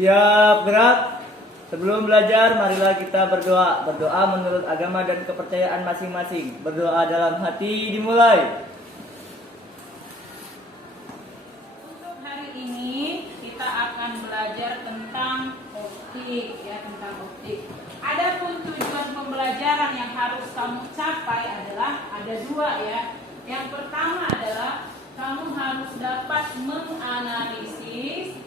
Siap gerak. Sebelum belajar, marilah kita berdoa. Berdoa menurut agama dan kepercayaan masing-masing. Berdoa dalam hati dimulai. Untuk hari ini kita akan belajar tentang optik, ya, tentang optik. Adapun tujuan pembelajaran yang harus kamu capai adalah ada dua, ya. Yang pertama adalah kamu harus dapat menganalisis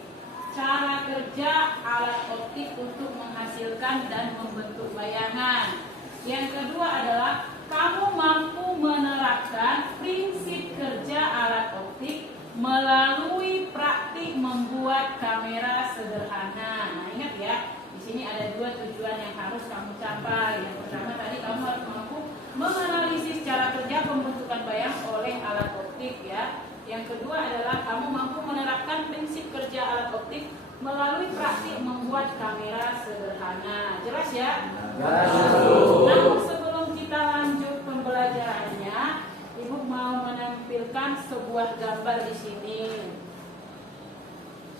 cara kerja alat optik untuk menghasilkan dan membentuk bayangan. Yang kedua adalah kamu mampu menerapkan prinsip kerja alat optik melalui praktik membuat kamera sederhana. Nah, ingat ya, di sini ada dua tujuan yang harus kamu capai. Yang pertama tadi kamu harus mampu menganalisis cara kerja pembentukan bayang oleh alat optik, ya. Yang kedua adalah kamu mampu menerapkan prinsip kerja alat optik melalui praktik membuat kamera sederhana. Jelas ya? Namun sebelum kita lanjut pembelajarannya, Ibu mau menampilkan sebuah gambar di sini.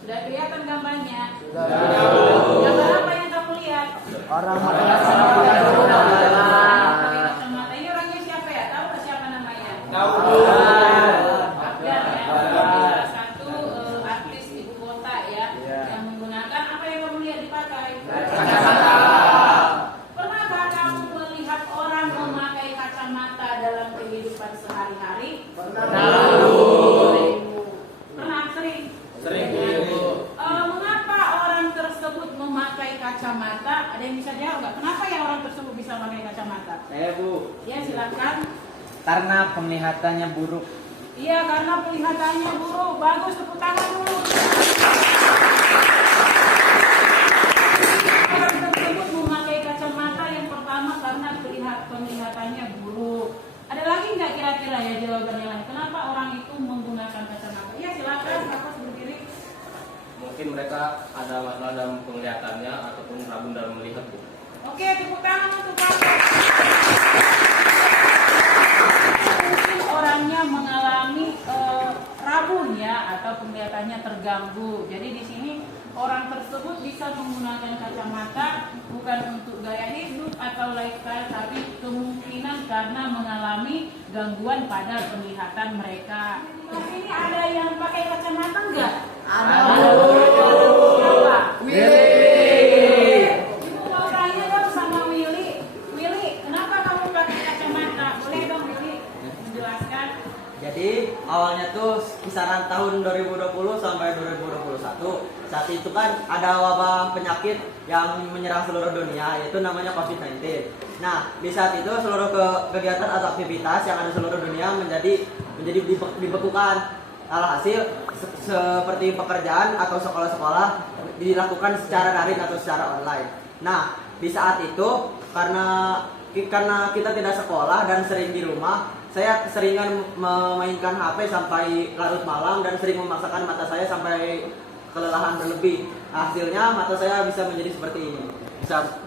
Sudah kelihatan gambarnya? Sudah. Gambar apa yang kamu lihat? Orang Pakai kacamata. Ini orangnya siapa ya? Tahu nggak siapa namanya? Tahu. Salah satu artis ibu kota, ya, yang menggunakan apa yang kamu lihat dipakai? Kacamata. Pernahkah kamu melihat orang memakai kacamata dalam kehidupan sehari-hari? Pernah. Pernah, sering? Sering. Mengapa orang tersebut memakai kacamata? Ada yang bisa jawab nggak? Kenapa ya orang tersebut bisa memakai kacamata? Saya Bu. Ya, silakan. Karena penglihatannya buruk. Iya, karena penglihatannya buruk. Bagus, tepuk tangan dulu. Orang tersebut memakai kacamata yang pertama karena penglihatannya buruk. Ada lagi nggak kira-kira ya jawaban yang lain? Kenapa orang itu menggunakan kacamata? Iya, silakan. Bapak berdiri. Mungkin mereka ada masalah dalam penglihatannya ataupun ragu dalam melihat, Bu. Oke, tepuk tangan untuk Bapak. Mungkin orangnya mengalami rabunya atau penglihatannya terganggu. Jadi di sini orang tersebut bisa menggunakan kacamata bukan untuk gaya hidup atau lifestyle, tapi kemungkinan karena mengalami gangguan pada penglihatan mereka. Di sini ada yang pakai kacamata enggak? Ada. Siapa? Ibu mau tanya dong sama Willy. Willy, kenapa kamu pakai kacamata? Boleh dong Willy menjelaskan? Jadi awalnya tuh kisaran tahun 2020 sampai 2021. Saat itu kan ada wabah penyakit yang menyerang seluruh dunia, yaitu namanya COVID-19. Nah, di saat itu seluruh kegiatan atau aktivitas yang ada seluruh dunia menjadi dibekukan. Alhasil seperti pekerjaan atau sekolah-sekolah dilakukan secara daring atau secara online. Nah, di saat itu karena kita tidak sekolah dan sering di rumah, saya seringan memainkan HP sampai larut malam dan sering memaksakan mata saya sampai kelelahan berlebih. Hasilnya mata saya bisa menjadi seperti ini.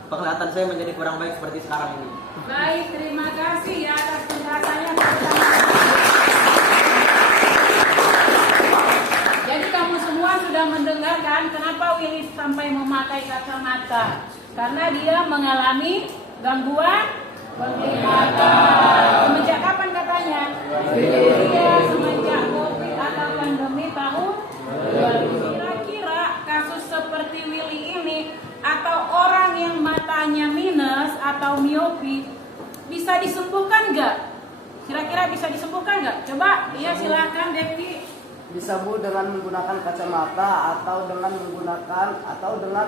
Penglihatan saya menjadi kurang baik seperti sekarang ini. Baik, terima kasih ya atas penjelasannya. Jadi kamu semua sudah mendengarkan kenapa Willy sampai memakai kacamata? Karena dia mengalami gangguan penglihatan. Semenjak kapan katanya? Iya, semenjak COVID atau pandemi tahun 2000. Kira-kira kasus seperti Willy ini atau orang yang matanya minus atau miopi bisa disembuhkan nggak? Kira-kira bisa disembuhkan nggak? Coba, iya silakan Devi. Bisa Bu dengan menggunakan kacamata atau dengan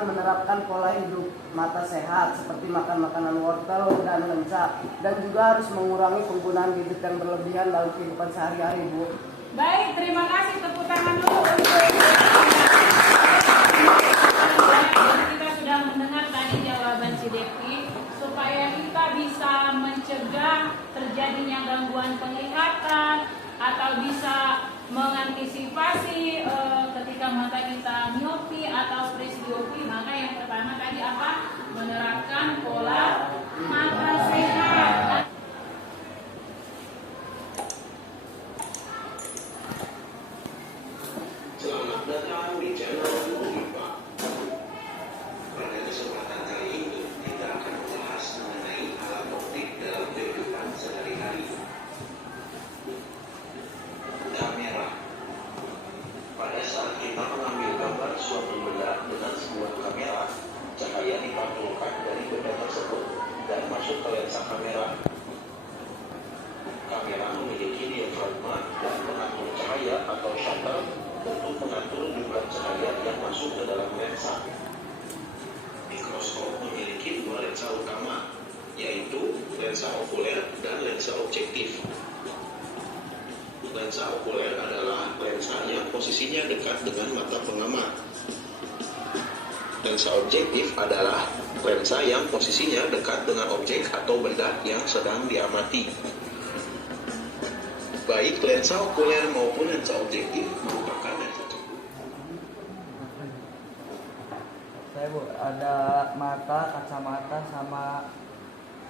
menerapkan pola hidup mata sehat seperti makan makanan wortel dan lenca, dan juga harus mengurangi penggunaan gadget yang berlebihan dalam kehidupan sehari-hari, Bu. Baik, terima kasih. Tepuk tangan dulu untuk kita sudah mendengar tadi jawaban si Devi. Supaya kita bisa mencegah terjadinya gangguan penglihatan atau bisa mengantisipasi ketika mata kita miopi atau presbiopi, maka yang pertama tadi apa? Menerapkan pola mata sehat. Selamat datang di channel Muhifa. memiliki diafragma dan pengatur cahaya atau shutter untuk mengatur jumlah cahaya yang masuk ke dalam lensa. Mikroskop memiliki dua lensa utama, yaitu lensa okuler dan lensa objektif. Lensa okuler adalah lensa yang posisinya dekat dengan mata pengamat. Lensa objektif adalah lensa yang posisinya dekat dengan objek atau benda yang sedang diamati. Baik lensa okuler maupun lensa objektif merupakan lensa cembung. Saya Bu, ada mata, kacamata, sama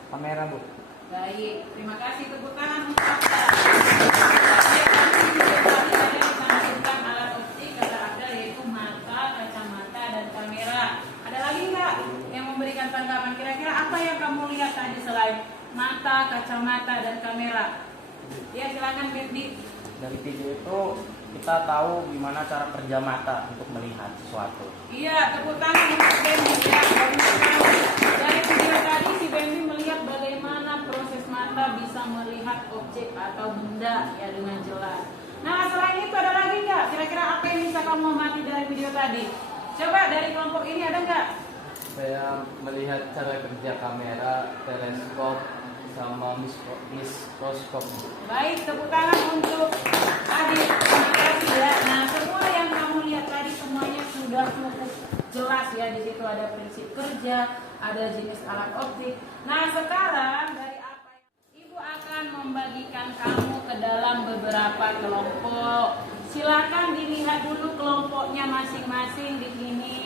kamera Bu. Baik, terima kasih, tepuk tangan untuk Abda. Baik, kami juga tadi ada disambungkan alat optik kata Abda, yaitu mata, kacamata, dan kamera. Ada lagi nggak yang memberikan tanggapan? Kira-kira apa yang kamu lihat tadi selain mata, kacamata, dan kamera? Ya, silakan Bendi. Dari video itu kita tahu gimana cara kerja mata untuk melihat sesuatu. Iya, tepuk tangan untuk Bendi. Ya, bagus sekali. Dari video tadi si Bendi melihat bagaimana proses mata bisa melihat objek atau benda ya dengan jelas. Nah, selain itu ada lagi nggak? Kira-kira apa yang bisa kamu amati dari video tadi? Coba dari kelompok ini ada nggak? Saya melihat cara kerja kamera, teleskop, sama mikroskop. Baik, tepuk tangan untuk Adit. Terima kasih ya. Nah, semua yang kamu lihat tadi semuanya sudah cukup jelas ya. Di situ ada prinsip kerja, ada jenis alat optik. Nah, sekarang dari apa yang Ibu akan membagikan kamu ke dalam beberapa kelompok. Silakan dilihat dulu kelompoknya masing-masing di sini.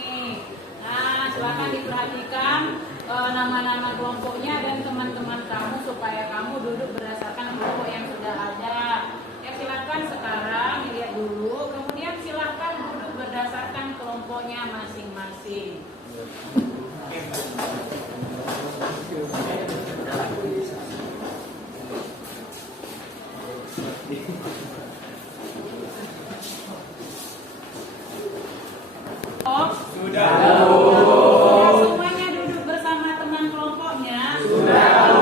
Nah, silakan diperhatikan nama-nama kelompoknya dan teman-teman kamu supaya kamu duduk berdasarkan kelompok yang sudah ada. Ya, silakan sekarang dilihat dulu, kemudian silakan duduk berdasarkan kelompoknya masing-masing. Oh, sudah semuanya duduk bersama teman kelompoknya. Sudah.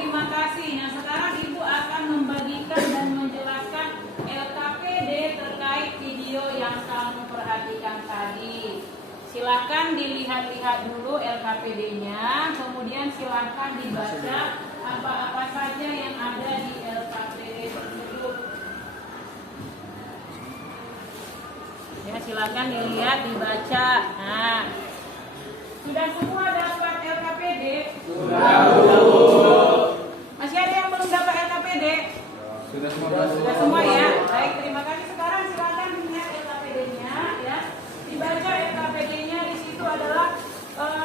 Terima kasih. Nah, sekarang Ibu akan membagikan dan menjelaskan LKPD terkait video yang kamu perhatikan tadi. Silakan dilihat-lihat dulu LKPD-nya, kemudian silakan dibaca apa-apa saja yang ada di LKPD tersebut. Ya, silakan dilihat, dibaca. Nah, sudah semua dapat LKPD? Sudah. Masih ada yang belum dapat LKPD? Sudah semua. Sudah semua ya. Baik, terima kasih. Sekarang silakan lihat LKPD-nya ya. Dibaca LKPD-nya. Di situ adalah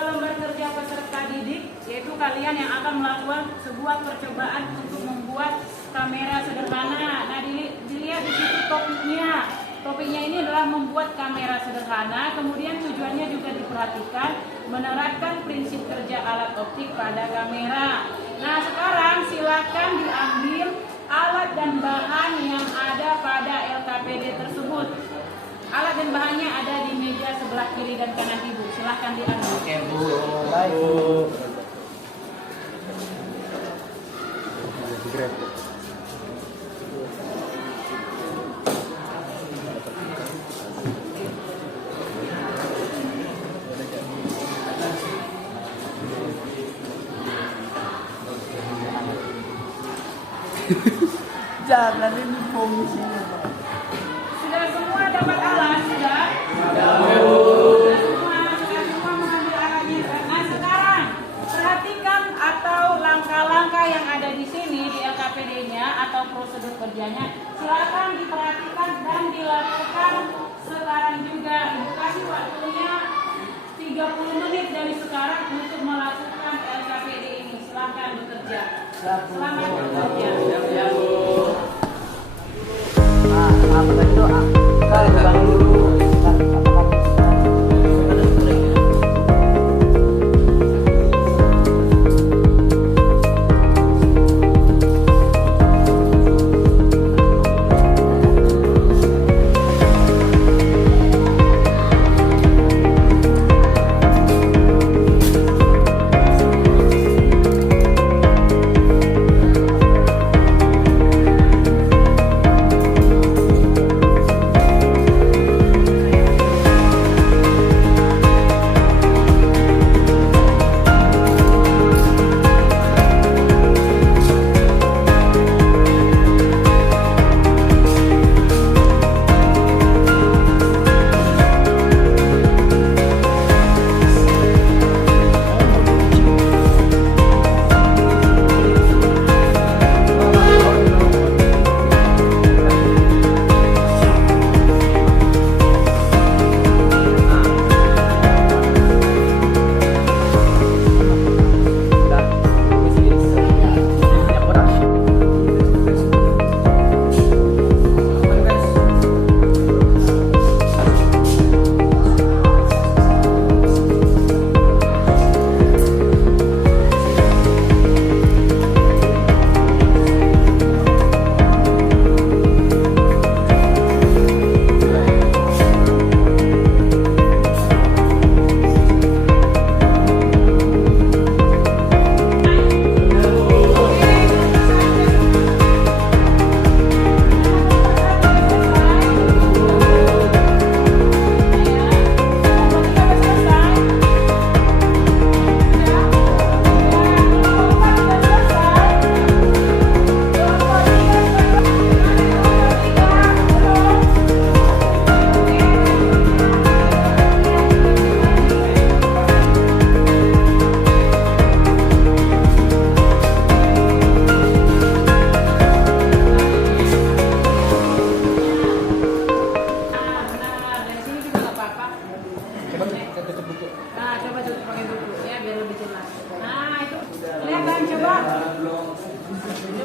lembar kerja peserta didik, yaitu kalian yang akan melakukan sebuah percobaan untuk membuat kamera sederhana. Nah, dilihat di situ topiknya. Topiknya ini adalah membuat kamera sederhana, kemudian tujuannya juga diperhatikan menerapkan prinsip kerja alat optik pada kamera. Nah, sekarang silakan diambil alat dan bahan yang ada pada LKPD tersebut. Alat dan bahannya ada di meja sebelah kiri dan kanan Ibu. Silakan diambil. Oke, Bu. Baik Bu. Jangan ini fungsinya. Sudah semua dapat alat? Sudah? Sudah semua mengambil alatnya. Nah, sekarang perhatikan atau langkah-langkah yang ada di sini di LKPD-nya atau prosedur kerjanya. Silakan diperhatikan dan dilakukan sekarang juga. Ibu kasih waktunya 30 menit dari sekarang untuk melakukan LKPD ini. Silakan bekerja. Selamat bekerja. Apa tadi itu? Kalau bang dulu.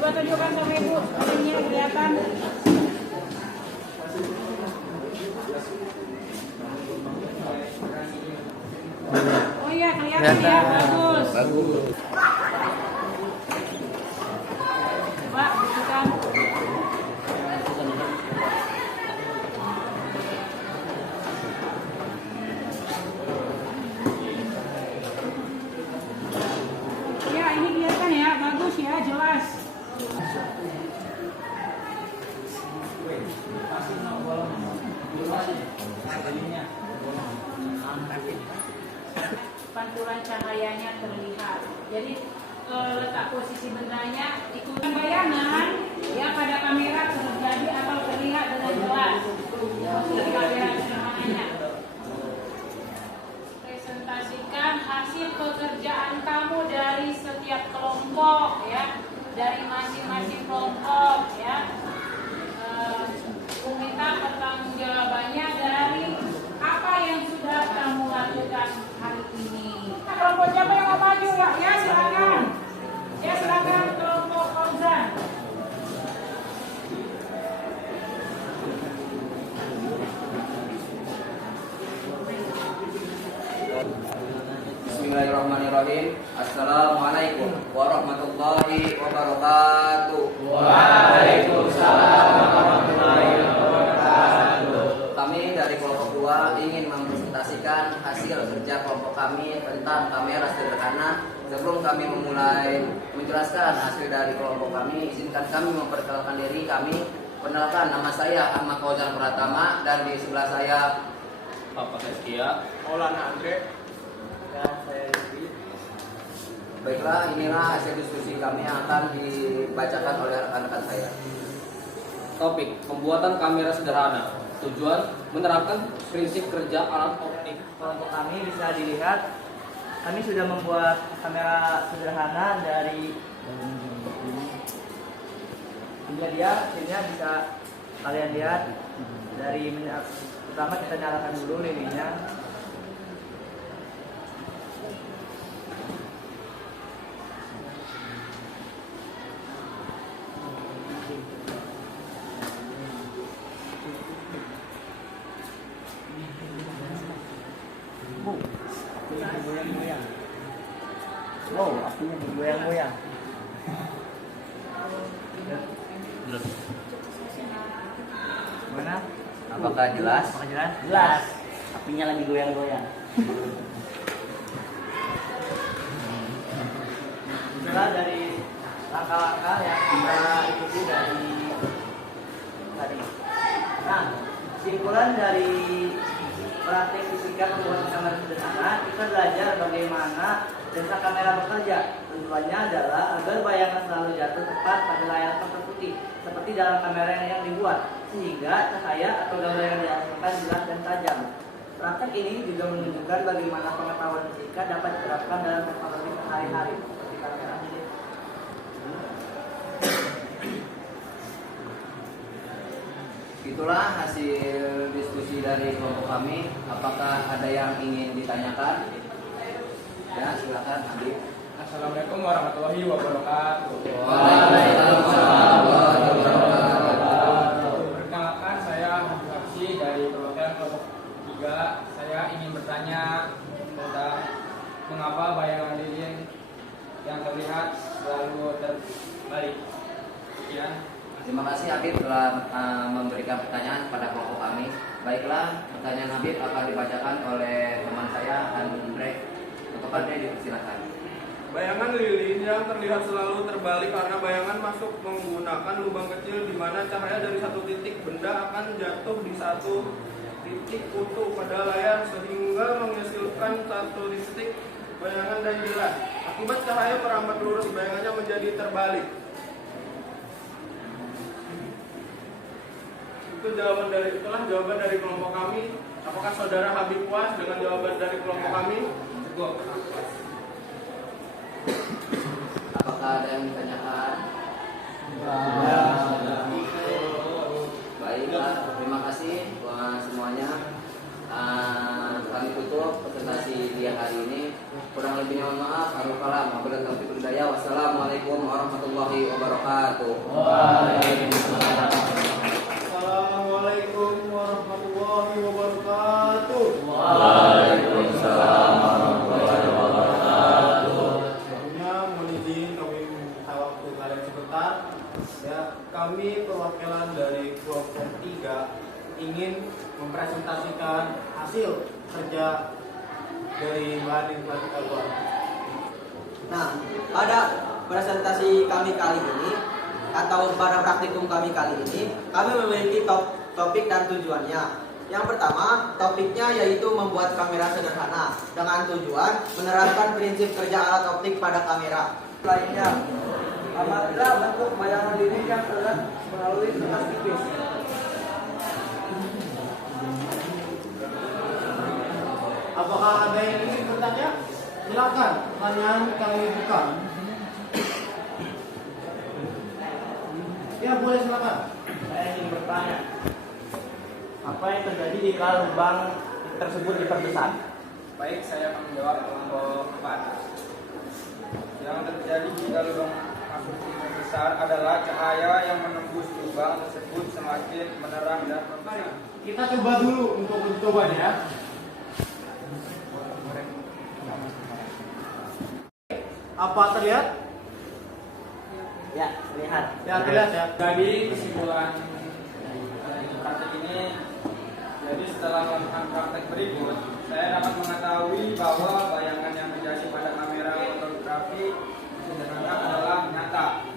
Coba tunjukkan sama ibu, ini kelihatan. Oh iya, kelihatan ya, bagus. Coba tunjukkan. Ya, ini kelihatan ya, bagus ya, jelas. Pantulan cahayanya terlihat. Jadi letak posisi bendanya ikutan bayangan ya pada kamera terjadi atau terlihat dengan jelas. Posisi kamera sederhananya. Presentasikan hasil pekerjaan kamu dari setiap kelompok ya, dari masing-masing kelompok ya. Meminta pertanggungjawabannya dari apa yang sudah kamu lakukan hari ini. Nah, kelompok siapa yang mau maju ya? Ya silakan. Ya silakan kelompok Fauzan. Bismillahirrahmanirrahim. Assalamualaikum warahmatullahi wabarakatuh. Waalaikumsalam warahmatullahi wabarakatuh. Kami dari kelompok 2 ingin mempresentasikan hasil kerja kelompok kami tentang kamera sederhana. Sebelum kami memulai menjelaskan hasil dari kelompok kami, izinkan kami memperkenalkan diri kami. Perkenalkan, nama saya Ahmad Fauzan Pratama dan di sebelah saya Bapak Seskia. Maulana Andre. Dan saya Rizky. Baiklah, inilah hasil diskusi kami yang akan dibacakan oleh rekan-rekan saya. Topik pembuatan kamera sederhana. Tujuan menerapkan prinsip kerja alat optik. Kelompok kami bisa dilihat, kami sudah membuat kamera sederhana dari ini dia, hasilnya bisa kalian lihat dari pertama kita nyalakan dulu lilinnya. Wow, apinya bergoyang-goyang. Mana? Apakah jelas? Apakah jelas? Jelas. Apinya lagi goyang-goyang. Itulah dari langkah-langkah yang kita ikuti dari tadi. Nah, kesimpulan dari praktik fisika pembuatan kamera sederhana, kita belajar bagaimana lensa kamera bekerja. Tujuannya adalah agar bayangan selalu jatuh tepat pada layar kotak putih, seperti dalam kamera yang dibuat, sehingga cahaya atau gambar yang dihasilkan jelas dan tajam. Praktek ini juga menunjukkan bagaimana pengetahuan fisika dapat diterapkan dalam teknologi sehari-hari, seperti kamera. Itulah hasil diskusi dari kelompok kami. Apakah ada yang ingin ditanyakan? Ya, silakan Habib. Assalamualaikum warahmatullahi wabarakatuh. Waalaikumsalam warahmatullahi wabarakatuh. Perkenalkan, saya Hafiz dari perwakilan kelompok 3. Saya ingin bertanya tentang mengapa bayangan lilin yang terlihat selalu terbalik. Sekian. Terima kasih Habib telah memberikan pertanyaan kepada kelompok kami. Baiklah, pertanyaan Habib akan dibacakan oleh teman saya Andre. Untuk Andre dipersilakan. Bayangan lilin yang terlihat selalu terbalik karena bayangan masuk menggunakan lubang kecil di mana cahaya dari satu titik benda akan jatuh di satu titik utuh pada layar sehingga menghasilkan satu titik bayangan dan jelas. Akibat cahaya merambat lurus, bayangannya menjadi terbalik. Itulah jawaban dari kelompok kami. Apakah saudara Habib puas dengan jawaban dari kelompok kami? Cukup. Apakah ada yang ditanyakan? Baiklah, terima kasih semuanya. Kami tutup presentasi dia hari ini. Kurang lebihnya mohon maaf. Arul kalam. Wabillahi taufiq wal hidayah. Wassalamualaikum warahmatullahi wabarakatuh. Assalamualaikum warahmatullahi wabarakatuh. Waalaikumsalam warahmatullahi wabarakatuh. Sebelumnya mohon izin kami minta waktu kalian sebentar. Ya, kami perwakilan dari kelompok 3 ingin mempresentasikan hasil kerja dari bahan yang telah kita buat. Nah, pada presentasi kami kali ini atau pada praktikum kami kali ini, kami memiliki topik dan tujuannya. Yang pertama, topiknya yaitu membuat kamera sederhana dengan tujuan menerapkan prinsip kerja alat optik pada kamera. Lainnya, amatilah bentuk bayangan ini yang terlihat melalui kertas tipis. Apakah ada yang ingin bertanya? Silakan, pertanyaan kami buka. Ya, boleh silakan. Saya ingin bertanya, apa yang terjadi jika lubang tersebut diperbesar? Baik, saya akan menjawab kelompok 4. Yang terjadi jika lubang masuk besar adalah cahaya yang menembus lubang tersebut semakin menerang dan membesar. Kita coba dulu untuk uji cobanya. Apa terlihat? Ya, lihat. Ya, terlihat ya. Jadi kesimpulan dari praktek ini, jadi setelah melakukan praktek berikut, saya dapat mengetahui bahwa bayangan yang terjadi pada kamera fotografi sederhana adalah nyata,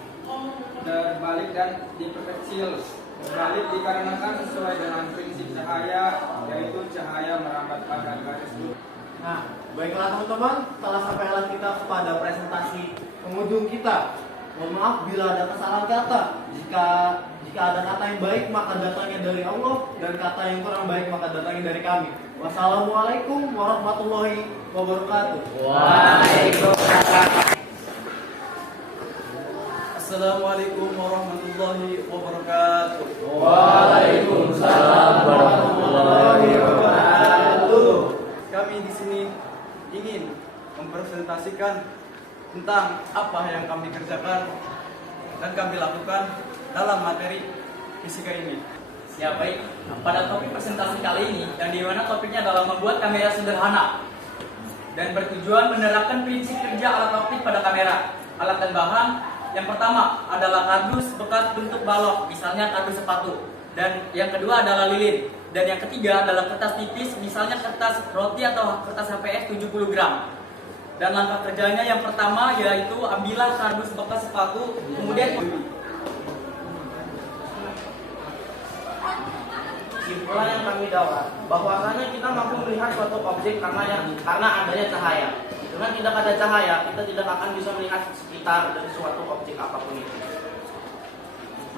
terbalik dan diperkecil. Terbalik dikarenakan sesuai dengan prinsip cahaya, yaitu cahaya merambat pada garis lurus. Nah, baiklah teman-teman, telah sampai alat kita kepada presentasi pengunjung kita. Mohon maaf bila ada kesalahan kata. Jika ada kata yang baik maka datangnya dari Allah, dan kata yang kurang baik maka datangnya dari kami. Wassalamualaikum warahmatullahi wabarakatuh. Waalaikumsalam. Assalamualaikum warahmatullahi wabarakatuh. Waalaikumsalam warahmatullahi wabarakatuh. Kami di sini ingin mempresentasikan tentang apa yang kami kerjakan dan kami lakukan dalam materi fisika ini. Ya baik, pada topik presentasi kali ini yang dimana topiknya adalah membuat kamera sederhana dan bertujuan menerapkan prinsip kerja alat optik pada kamera. Alat dan bahan yang pertama adalah kardus bekas bentuk balok, misalnya kardus sepatu, dan yang kedua adalah lilin, dan yang ketiga adalah kertas tipis, misalnya kertas roti atau kertas HPS 70 gram. Dan langkah kerjanya yang pertama yaitu ambillah kardus bekas sepatu, kemudian Kesimpulan yang kami dapat, bahwasanya kita mampu melihat suatu objek karena adanya cahaya. Dengan tidak ada cahaya, kita tidak akan bisa melihat sekitar dari suatu objek apapun itu.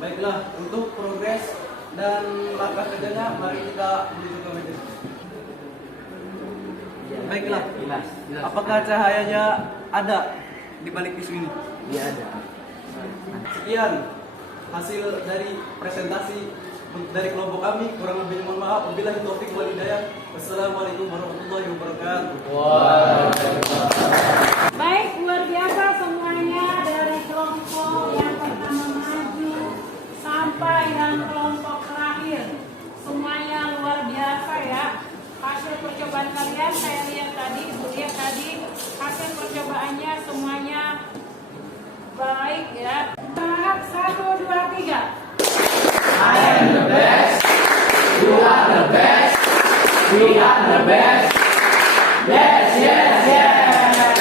Baiklah, untuk progres dan langkah kerjanya mari kita menuju ke meja. Baiklah, apakah cahayanya ada di balik tisu ini? Iya ada. Sekian hasil dari presentasi dari kelompok kami. Kurang lebih mohon maaf. Wabillahi taufiq wal hidayah. Wassalamualaikum warahmatullahi wabarakatuh. Baik, luar biasa semuanya dari kelompok yang pertama maju sampai yang kelompok terakhir. Semuanya luar biasa ya. Hasil percobaan kalian saya lihat tadi hasil percobaannya semuanya baik ya. Tahap 1, 2, 3. I am the best. You are the best. We are the best. Yes, yes, yes.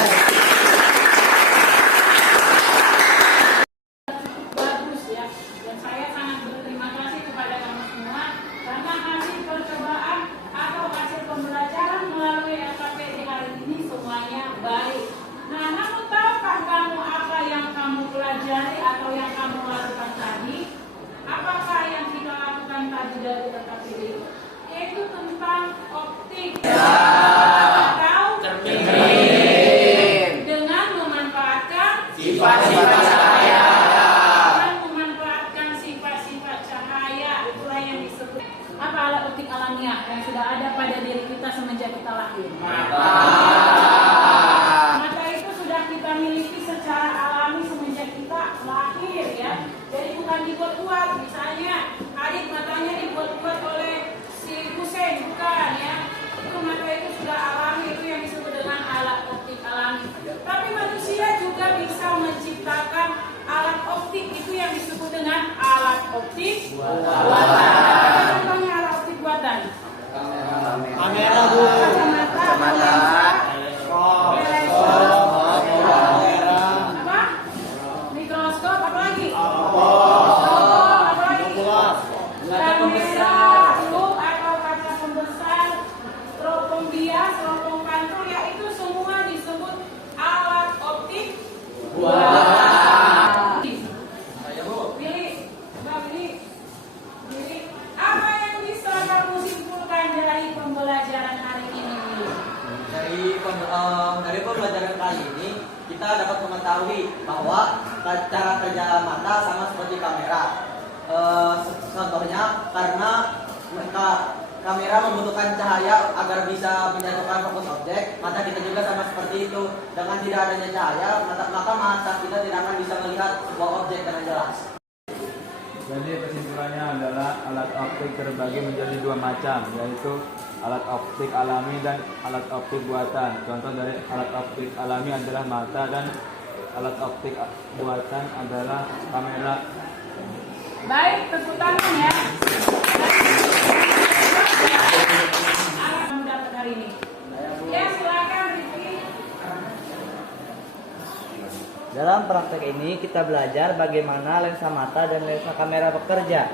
Bagus ya. Dan saya sangat berterima kasih kepada kamu semua karena hasil percobaan atau hasil pembelajaran melalui LKPD hari ini semuanya baik. Nah, namun tahukah kamu apa yang kamu pelajari atau yang kamu lakukan tadi? Apakah yang kita lakukan tadi dari LKPD? Yaitu tentang optik. Atau Cermin. dengan memanfaatkan Sifat-sifat cahaya. dan memanfaatkan sifat-sifat cahaya. Itulah yang disebut apa alat optik alamiah yang sudah ada pada diri kita semenjak kita lahir. sudah alami, itu yang disebut dengan alat optik alami. Tapi manusia juga bisa menciptakan alat optik, itu yang disebut dengan alat optik buatan. Contohnya alat optik buatan. Kamera, Bu. Kacamata. Apa? Mikroskop, apa lagi? Apa lagi? Kamera, loop atau kaca pembesar, teropong bias, teropong pantul, ya itu semua disebut alat optik buatan. Pilih, Mbak pilih. Apa yang bisa kamu simpulkan dari pembelajaran hari ini? Dari pembelajaran kali ini kita dapat mengetahui bahwa cara kerja mata sama seperti kamera. Contohnya karena kamera membutuhkan cahaya agar bisa menjatuhkan fokus objek, mata kita juga sama seperti itu. Dengan tidak adanya cahaya, maka mata kita tidak akan bisa melihat sebuah objek dengan jelas. Jadi kesimpulannya adalah alat optik terbagi menjadi dua macam, yaitu alat optik alami dan alat optik buatan. Contoh dari alat optik alami adalah mata dan alat optik buatan adalah kamera. Baik, tepuk tangan ya. Apa yang kamu dapat hari ini? Ya, silakan Rifki. Dalam praktek ini kita belajar bagaimana lensa mata dan lensa kamera bekerja.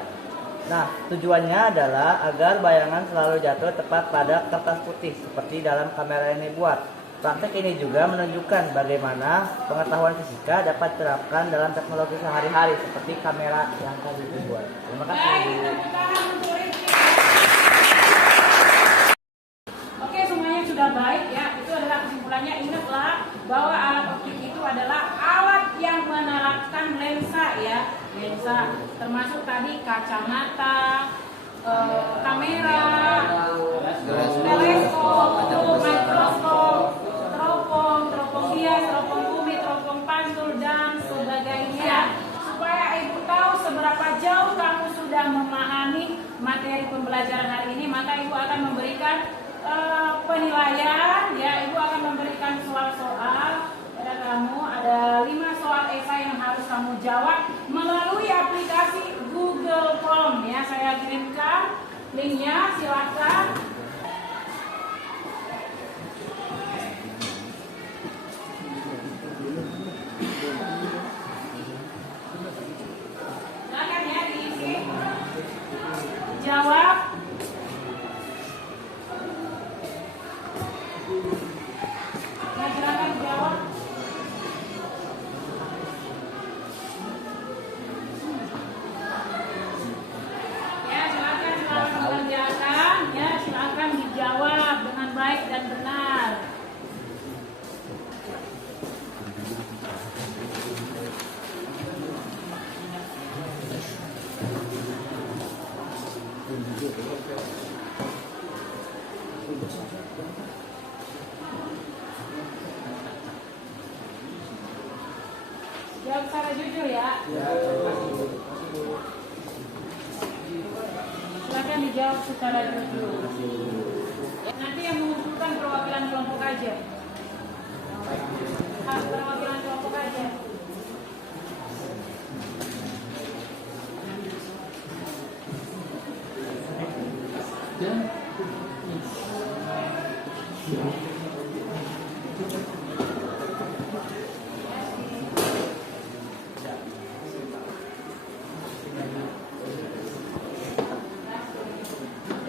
Nah, tujuannya adalah agar bayangan selalu jatuh tepat pada kertas putih seperti dalam kamera yang dibuat. Praktek ini juga menunjukkan bagaimana pengetahuan fisika dapat diterapkan dalam teknologi sehari-hari seperti kamera yang tadi dibuat. Terima kasih. Baik, tepuk tangan untuk Rifki. Oke, semuanya sudah baik ya. Itu adalah kesimpulannya. Ingatlah bahwa alat optik itu adalah alat yang menerapkan lensa ya. Lensa termasuk tadi kacamata, kamera, teleskop, mikroskop, teropong bias, teropong bumi, teropong pantul dan sebagainya. Supaya ibu tahu seberapa jauh kamu sudah memahami materi pembelajaran hari ini, maka ibu akan memberikan penilaian ya. Ibu akan memberikan soal-soal pada kamu. Ada 5 soal esai yang harus kamu jawab melalui aplikasi Google Form ya. Saya kirimkan linknya, silakan. Silakan ya diisi. Jawab. Ya, silakan jawab. Ya, silakan mengerjakan. Ya, silakan dijawab dengan baik dan benar. Jawab secara jujur ya. Silakan dijawab secara jujur. Nanti yang mengusulkan perwakilan kelompok aja. Perwakilan kelompok aja.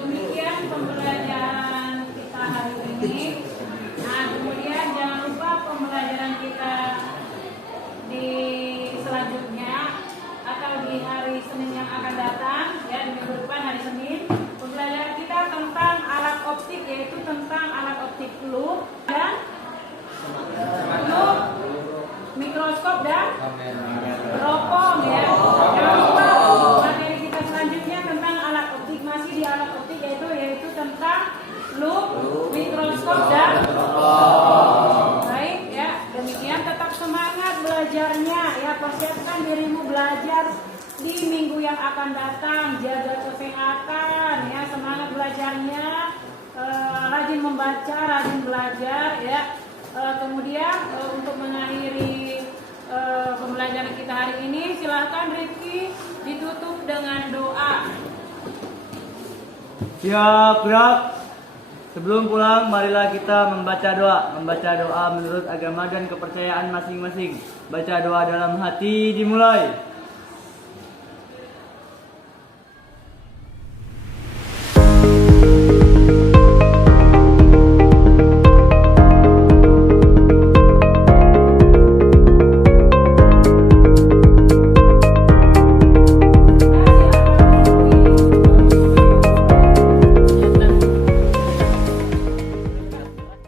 Demikian pembelajaran kita hari ini. Nah, kemudian jangan lupa pembelajaran kita di selanjutnya atau di hari Senin yang akan datang ya, di minggu depan hari Senin. Pembelajaran kita tentang alat optik, yaitu tentang alat optik loop dan mikroskop dan teropong ya. Jangan lupa materi kita selanjutnya tentang alat optik, masih di alat optik yaitu tentang loop, mikroskop dan teropong. Baik ya, demikian tetap semangat belajarnya ya, persiapkan dirimu belajar di minggu yang akan datang, jaga kesehatan ya, semangat belajarnya. rajin membaca, rajin belajar ya. Kemudian untuk mengakhiri pembelajaran kita hari ini, silahkan Rifki ditutup dengan doa. Siap, gerak. Sebelum pulang, marilah kita membaca doa. Membaca doa menurut agama dan kepercayaan masing-masing. Baca doa dalam hati dimulai.